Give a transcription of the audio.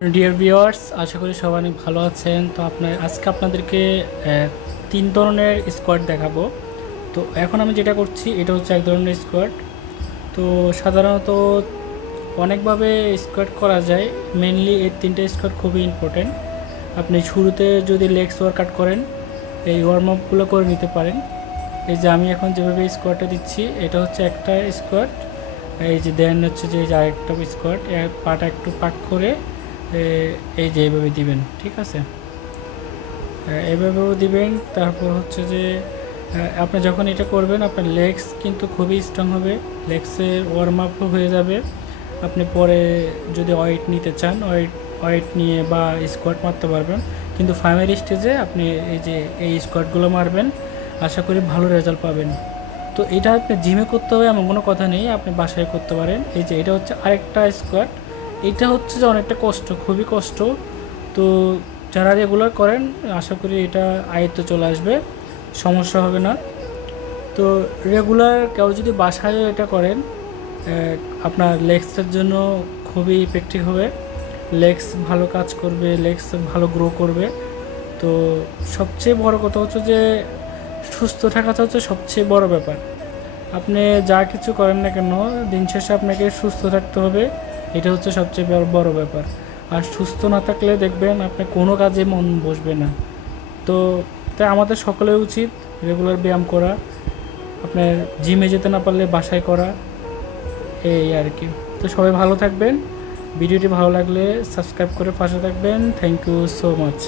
Dear viewers, আশা করি সবাই অনেক ভালো আছেন। তো আজকে আপনাদেরকে তিন ধরনের স্কোয়াড দেখাবো। তো এখন আমি যেটা করছি এটা হচ্ছে এক ধরনের স্কোয়াড। তো সাধারণত অনেকভাবে স্কোয়াড করা যায়, মেনলি এই তিনটে স্কোয়াড খুবই ইম্পর্টেন্ট। আপনি শুরুতে যদি লেগস ওয়ার্কআউট করেন, এই ওয়ার্ম আপগুলো করে নিতে পারেন। এই যে আমি এখন যেভাবে স্কোয়াডটা দিচ্ছি এটা হচ্ছে একটা স্কোয়াড। এই যে দেন হচ্ছে যে আরেকটা স্কোয়াড, পাটা একটু পাক করে এই যে এইভাবে দিবেন, ঠিক আছে? এইভাবেও দিবেন। তারপর হচ্ছে যে আপনি যখন এটা করবেন আপনার লেগস কিন্তু খুবই স্ট্রং হবে, লেগসের ওয়ার্ম আপও হয়ে যাবে। আপনি পরে যদি ওয়েট নিতে চান ওয়েট নিয়ে বা স্কোয়াট মারতে পারবেন, কিন্তু প্রাইমারি স্টেজে আপনি এই যে এই স্কোয়াটগুলো মারবেন, আশা করি ভালো রেজাল্ট পাবেন। তো এটা আপনি জিমে করতে হবে এমন কোনো কথা নেই, আপনি বাসায় করতে পারেন। এই যে এটা হচ্ছে আরেকটা স্কোয়াট। এটা হচ্ছে যে অনেকটা কষ্ট, খুবই কষ্ট। তো যারা রেগুলার করেন আশা করি এটা আয়ত্তে চলে আসবে, সমস্যা হবে না। তো রেগুলার কেউ যদি বাসায় এটা করেন আপনার লেগসের জন্য খুবই ইফেক্টিভ হবে, লেগস ভালো কাজ করবে, লেগস ভালো গ্রো করবে। তো সবচেয়ে বড় কথা হচ্ছে যে সুস্থ থাকাটা হচ্ছে সবচেয়ে বড় ব্যাপার। আপনি যা কিছু করেন না কেন দিন শেষে আপনাকে সুস্থ থাকতে হবে, এটা হচ্ছে সবচেয়ে বড় ব্যাপার। আর সুস্থ না থাকলে দেখবেন আপনি কোনো কাজে মন বসবে না। তো তাই আমাদের সকলের উচিত রেগুলার ব্যায়াম করা, আপনার জিমে যেতে না পারলে বাসায় করা, এই আর কি। তো সবাই ভালো থাকবেন, ভিডিওটি ভালো লাগলে সাবস্ক্রাইব করে পাশে থাকবেন। Thank you so much.